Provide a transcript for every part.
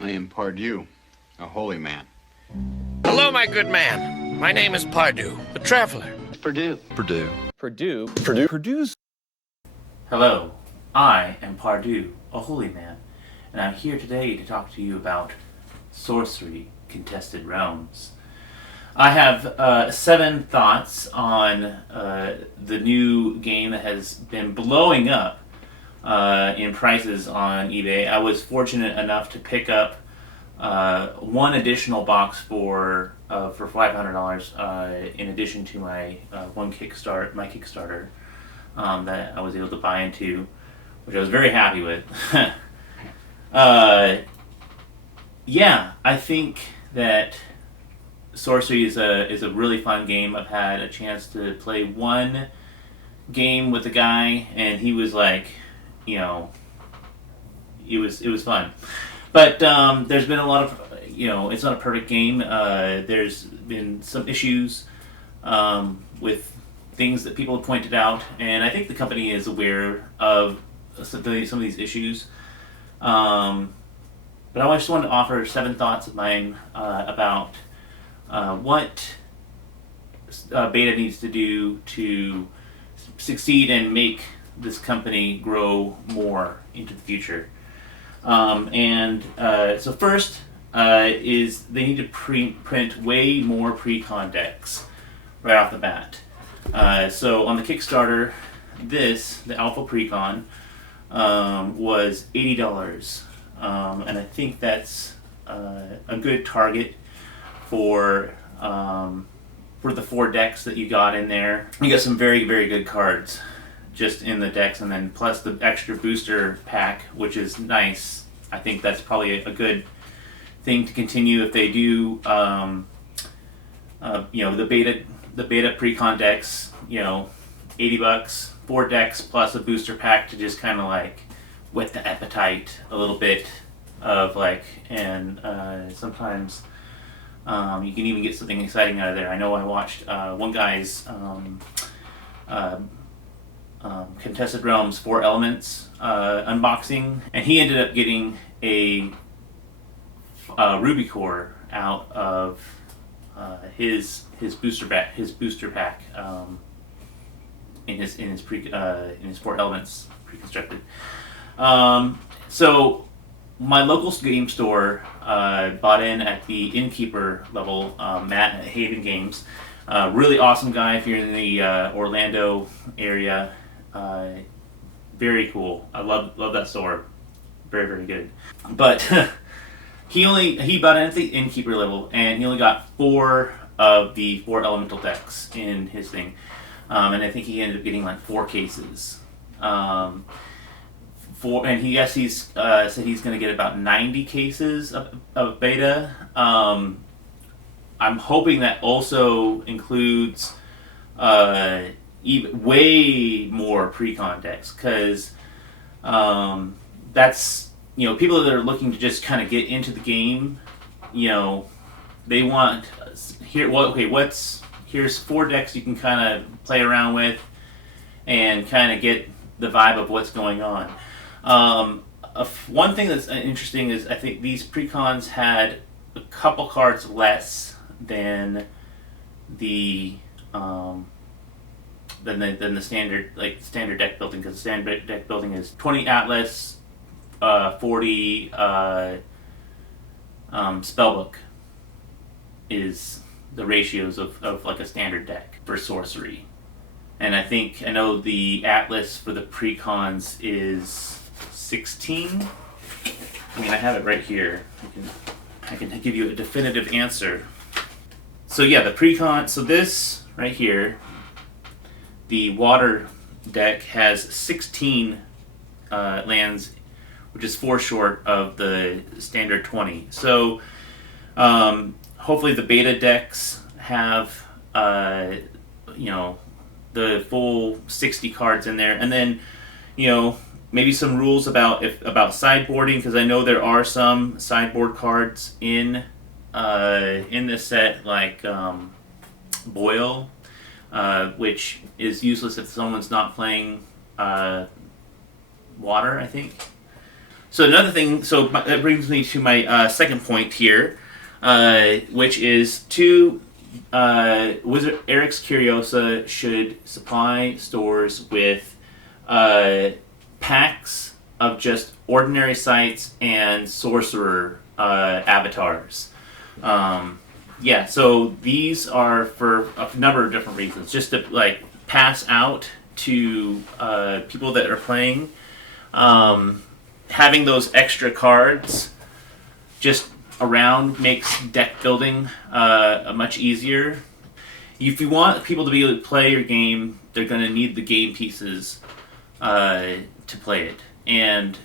I am Pardieu, a holy man. Hello, my good man. My name is Pardieu, the traveler. Purdue. Purdue's. Hello, I am Pardieu, a holy man, and I'm here today to talk to you about Sorcery, Contested Realms. I have 7 thoughts on the new game that has been blowing up in prices on eBay. I was fortunate enough to pick up one additional box for $500 in addition to my Kickstarter that I was able to buy into, which I was very happy with. Yeah, I think that Sorcery is a really fun game. I've had a chance to play one game with a guy, and he was like, it was fun. But there's been a lot of, it's not a perfect game. There's been some issues with things that people have pointed out, and I think the company is aware of some of these issues. But I just wanted to offer 7 thoughts of mine about what Beta needs to do to succeed and make this company grow more into the future. So first is they need to print way more pre-con decks right off the bat. So on the Kickstarter, the Alpha Precon, was $80. And I think that's a good target for the 4 decks that you got in there. You got some very, very good cards just in the decks, and then plus the extra booster pack, which is nice. I think that's probably a good thing to continue if they do. The beta pre-con decks, $80, 4 decks plus a booster pack to just kind of like whet the appetite a little bit of sometimes you can even get something exciting out of there. I know I watched one guy's Contested Realms 4 Elements unboxing, and he ended up getting a Ruby Core out of his booster pack in his 4 Elements pre-constructed. So my local game store bought in at the innkeeper level, Matt at Haven Games. Really awesome guy if you're in the Orlando area. Very cool. I love that store. Very, very good. But he bought in at the innkeeper level, and he only got 4 of the 4 elemental decks in his thing. And I think he ended up getting like 4 cases. And he's said he's going to get about 90 cases of beta. I'm hoping that also includes even way more pre-con decks, because that's people that are looking to just kind of get into the game. They want here's 4 decks you can kind of play around with and kind of get the vibe of what's going on. One thing that's interesting is I think these precons had a couple cards less than the standard deck building, because the standard deck building is 20 Atlas, 40 Spellbook is the ratios of like a standard deck for Sorcery. And I know the Atlas for the precons is 16. I have it right here. I can give you a definitive answer. So yeah, the precon. So this right here, the water deck has 16 lands, which is 4 short of the standard 20. So hopefully the beta decks have the full 60 cards in there, and then maybe some rules about sideboarding, because I know there are some sideboard cards in this set, like Boil, which is useless if someone's not playing water, I think. So another thing, that brings me to my second point here, which is Wizard Eric's Curiosa should supply stores with packs of just ordinary sites and sorcerer avatars. So these are for a number of different reasons, just to like pass out to people that are playing. Having those extra cards just around makes deck building much easier. If you want people to be able to play your game, they're going to need the game pieces to play it. And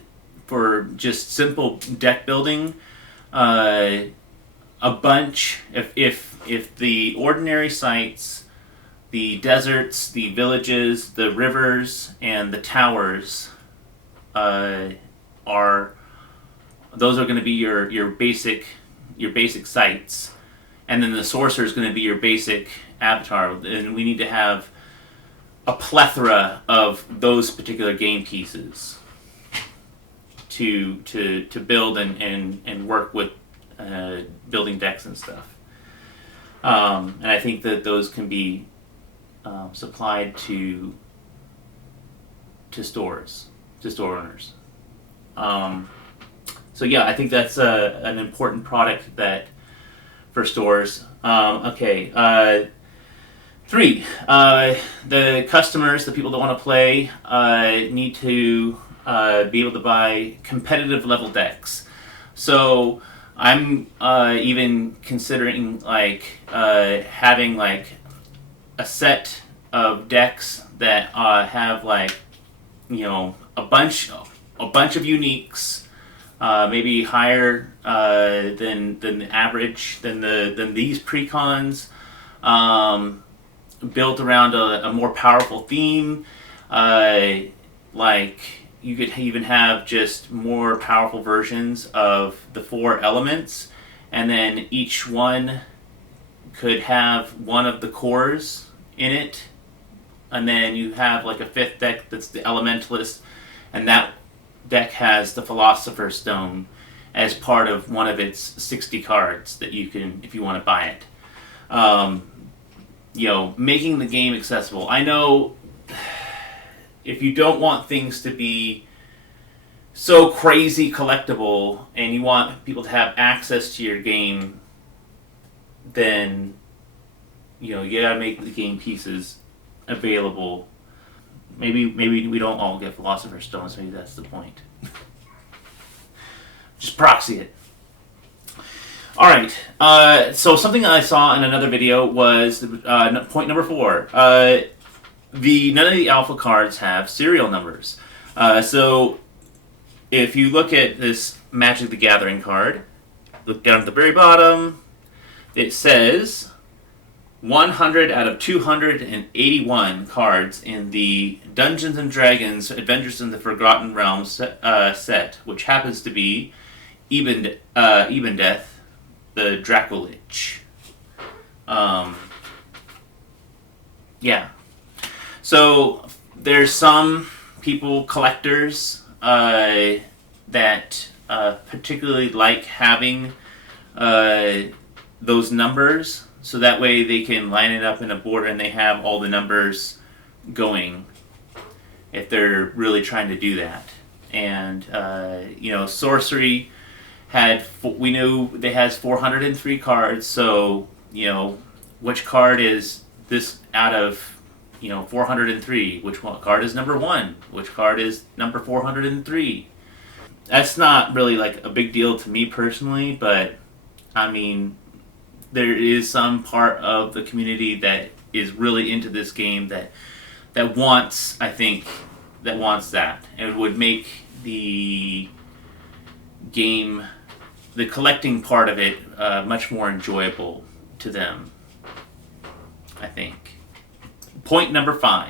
for just simple deck building, a bunch, if the ordinary sites, the deserts, the villages, the rivers, and the towers those are going to be your basic sites, and then the sorcerer is going to be your basic avatar, and we need to have a plethora of those particular game pieces to build and work with building decks and stuff. And I think that those can be supplied to store owners. I think that's an important product for stores. 3, the customers, the people that want to play, need to be able to buy competitive level decks. So I'm even considering having a set of decks that have a bunch of uniques, maybe higher than the average than these precons, built around a more powerful theme. You could even have just more powerful versions of the 4 elements, and then each one could have one of the cores in it, and then you have a 5th deck that's the Elementalist, and that deck has the Philosopher's Stone as part of one of its 60 cards that you can, if you want to buy it. Making the game accessible. I know if you don't want things to be so crazy collectible and you want people to have access to your game, then you gotta make the game pieces available. Maybe we don't all get Philosopher's Stones. Maybe that's the point. Just proxy it. All right. So something that I saw in another video was point number 4. None of the alpha cards have serial numbers. So if you look at this Magic the Gathering card, look down at the very bottom. It says 100 out of 281 cards in the Dungeons and Dragons Adventures in the Forgotten Realms set, which happens to be Even Death, the Dracolich. So there's some collectors, that particularly like having those numbers, so that way they can line it up in a border and they have all the numbers going if they're really trying to do that. And Sorcery we knew it has 403 cards, so which card is this out of 403? Which card is number 1? Which card is number 403? That's not really a big deal to me personally, but I mean, there is some part of the community that is really into this game that wants that, and would make the game, the collecting part of it, much more enjoyable to them, I think. Point number 5.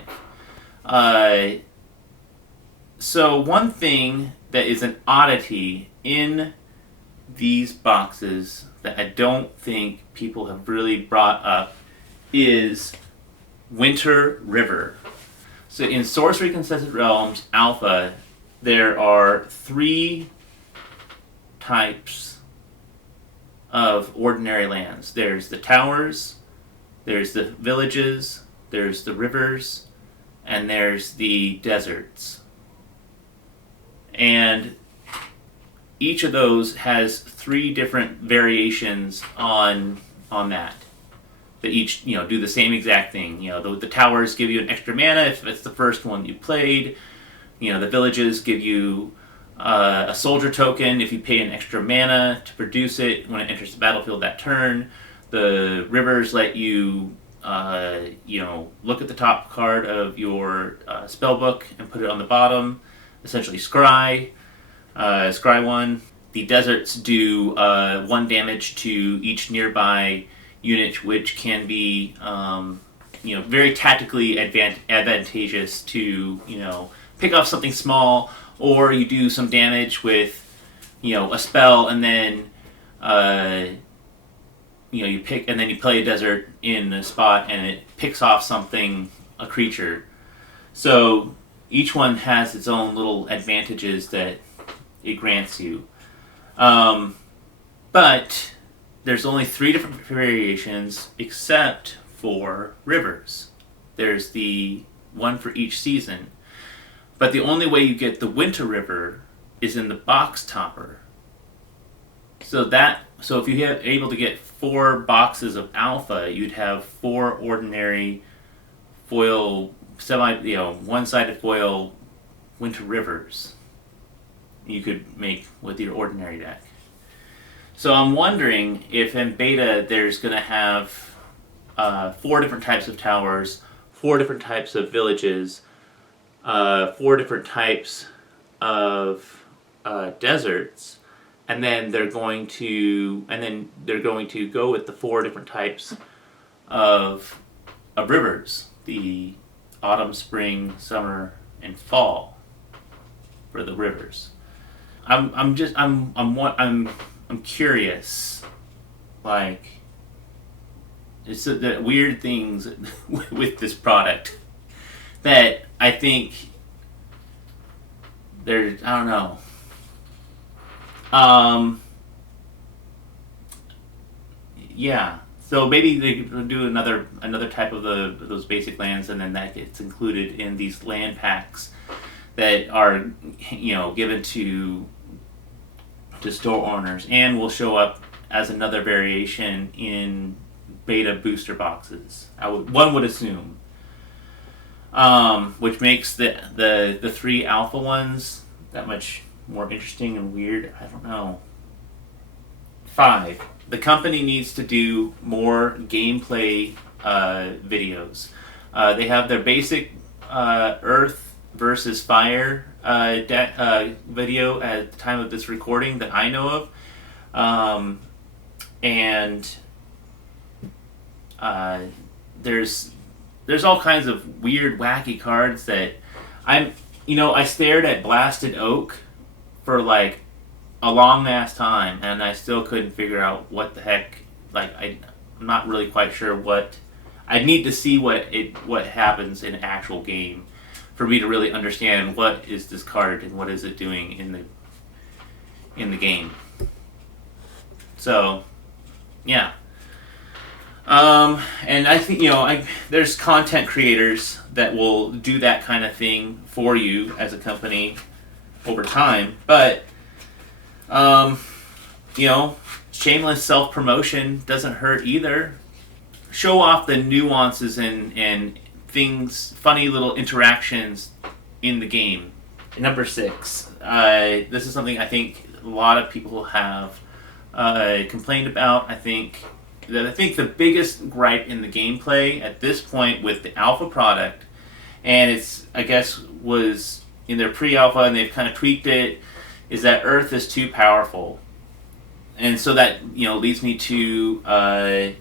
So one thing that is an oddity in these boxes that I don't think people have really brought up is Winter River. So in Sorcery Contested Realms Alpha, there are 3 types of ordinary lands. There's the towers, there's the villages, there's the rivers, and there's the deserts. And each of those has 3 different variations on that. That each, do the same exact thing. The towers give you an extra mana if it's the first one you played. The villages give you a soldier token if you pay an extra mana to produce it when it enters the battlefield that turn. The rivers let you, look at the top card of your spell book and put it on the bottom. Essentially, scry 1. The deserts do 1 damage to each nearby unit, which can be, very tactically advantageous to, pick off something small, or you do some damage with, a spell, and then, you pick, and then you play a desert in a spot, and it picks off a creature. So each one has its own little advantages that it grants you. But there's only 3 different variations except for rivers. There's the one for each season. But the only way you get the winter river is in the box topper. So if you are able to get 4 boxes of alpha, you'd have 4 ordinary foil, one-sided foil winter rivers you could make with your ordinary deck. So I'm wondering if in beta there's going to have 4 different types of towers, 4 different types of villages, 4 different types of deserts, and then they're going to go with the 4 different types of rivers: the autumn, spring, summer, and fall for the rivers. I'm curious, like, it's the weird things with this product that I think I don't know. Yeah. So maybe they could do another type of those basic lands, and then that gets included in these land packs that are, given to store owners, and will show up as another variation in beta booster boxes. One would assume, which makes the 3 alpha ones that much more interesting and weird. I don't know. 5. The company needs to do more gameplay videos. They have their basic Earth versus Fire video at the time of this recording that I know of, and there's all kinds of weird, wacky cards that I stared at Blasted Oak for like a long ass time, and I still couldn't figure out what the heck. Like, I'm not really quite sure what. I need to see what happens in an actual game for me to really understand what is this card and what is it doing in the game. So, yeah. And I think, there's content creators that will do that kind of thing for you as a company over time, but shameless self-promotion doesn't hurt either. Show off the nuances and things, funny little interactions in the game. Number 6. This is something I think a lot of people have complained about. I think the biggest gripe in the gameplay at this point with the alpha product, and was in their pre-alpha and they've kind of tweaked it, is that Earth is too powerful. And so that, leads me to,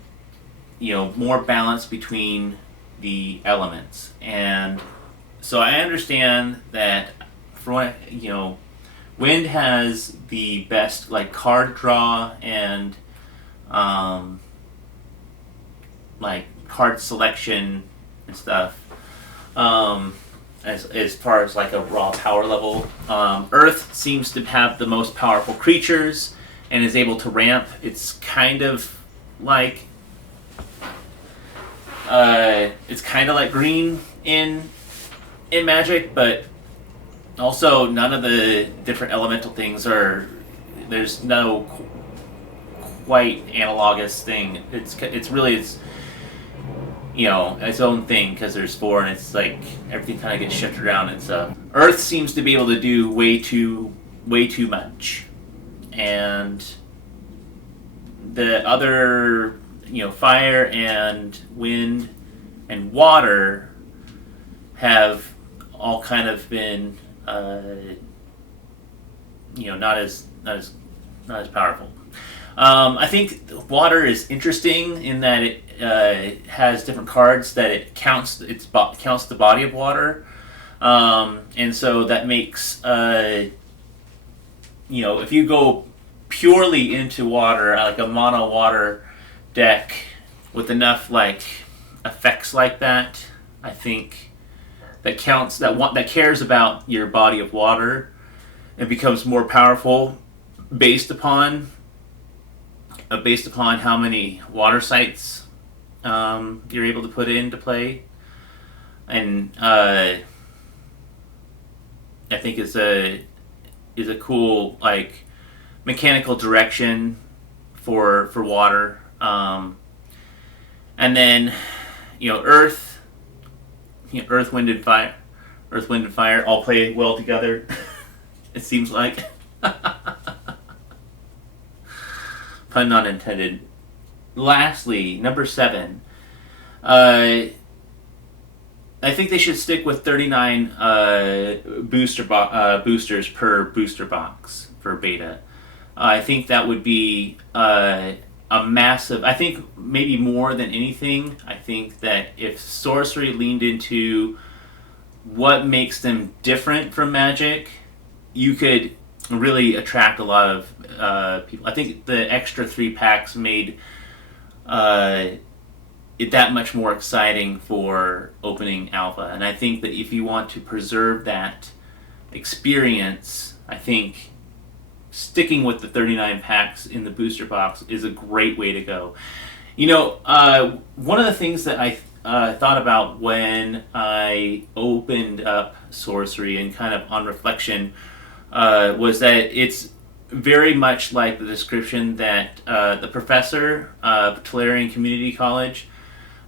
more balance between the elements. And so I understand that, Wind has the best, card draw and, card selection and stuff. as far as like a raw power level. Earth seems to have the most powerful creatures and is able to ramp. It's kind of like green in Magic, but also none of the different elemental things are. There's no quite analogous thing. It's really its own thing because there's four, and it's like everything kind of gets shifted around. It's Earth seems to be able to do way too much, and the other fire and wind and water have all kind of been not as powerful. I think water is interesting in that it has different cards that it counts the body of water, and so that makes if you go purely into water, like a mono water deck with enough like effects like that, I think that cares about your body of water and becomes more powerful based upon how many water sites you're able to put into play, and I think is a cool like mechanical direction for water, and then Earth, Wind, and Fire. Earth, Wind, and Fire all play well together. It seems like. Pun not intended. Lastly, number 7. I think they should stick with 39 boosters per booster box for beta. I think that would be a massive. I think maybe more than anything. I think that if Sorcery leaned into what makes them different from Magic, you could really attract a lot of people. I think the extra 3 packs made it that much more exciting for opening alpha. And I think that if you want to preserve that experience, I think sticking with the 39 packs in the booster box is a great way to go. One of the things that I thought about when I opened up Sorcery and kind of on reflection was that it's very much like the description that the professor of Tolarian Community College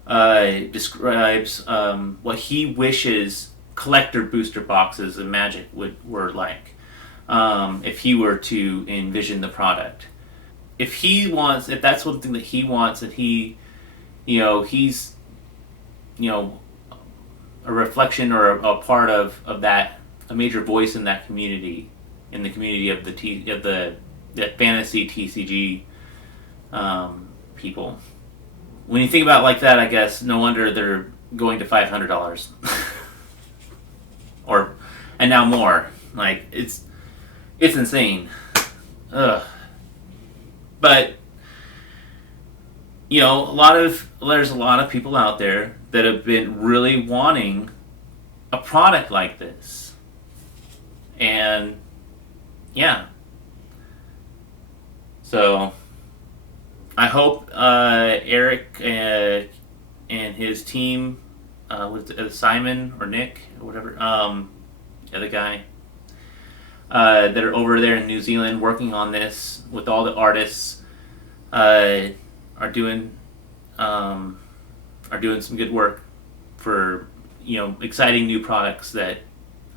describes what he wishes collector booster boxes of Magic were like if he were to envision the product. If that's something that he wants, and he's a reflection or a part of that, a major voice in that community, in the community of the fantasy TCG people. When you think about it like that, I guess no wonder they're going to $500 and now more. Like it's insane. But there's a lot of people out there that have been really wanting a product like this, and yeah. So I hope Eric and his team, with Simon or Nick or whatever, the other guy, that are over there in New Zealand working on this with all the artists, are doing some good work for exciting new products that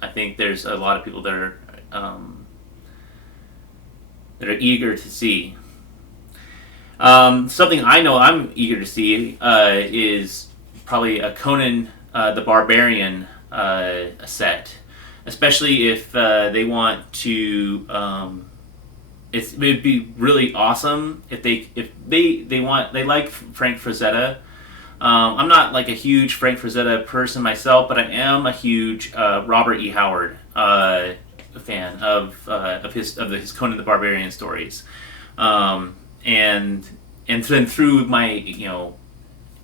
I think there's a lot of people that are eager to see. Something I know I'm eager to see is probably a Conan the Barbarian set, especially if they want to. It would be really awesome if they like Frank Frazetta. I'm not like a huge Frank Frazetta person myself, but I am a huge Robert E. Howard fan of his Conan the Barbarian stories, and then through my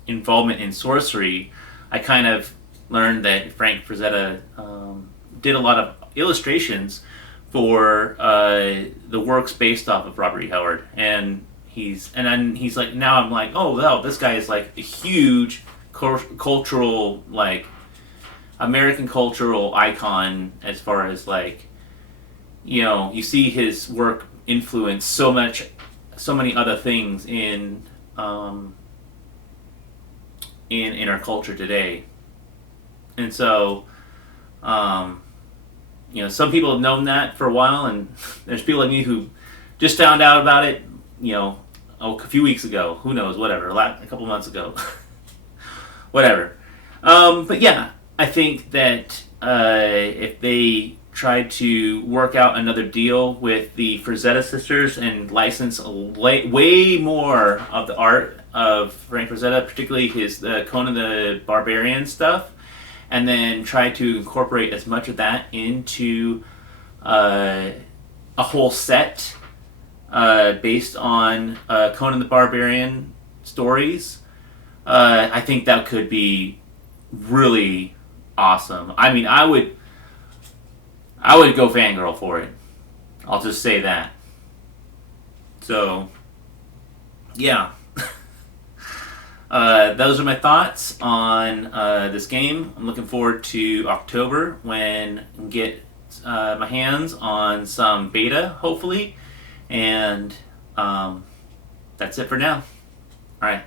involvement in Sorcery, I kind of learned that Frank Frazetta did a lot of illustrations for the works based off of Robert E. Howard, and then he's like, now I'm like, oh wow, this guy is like a huge cultural, like American cultural icon, as far as like, you see his work influence so many other things in our culture today. And so some people have known that for a while, and there's people like me who just found out about it, a few weeks ago. Who knows? Whatever. A couple months ago. Whatever. But yeah, I think that if they tried to work out another deal with the Frazetta sisters and license way more of the art of Frank Frazetta, particularly his Conan the Barbarian stuff, and then try to incorporate as much of that into a whole set based on Conan the Barbarian stories, I think that could be really awesome. I mean, I would go fangirl for it. I'll just say that. So, yeah. Those are my thoughts on this game. I'm looking forward to October when I can get my hands on some beta, hopefully. And that's it for now. Alright.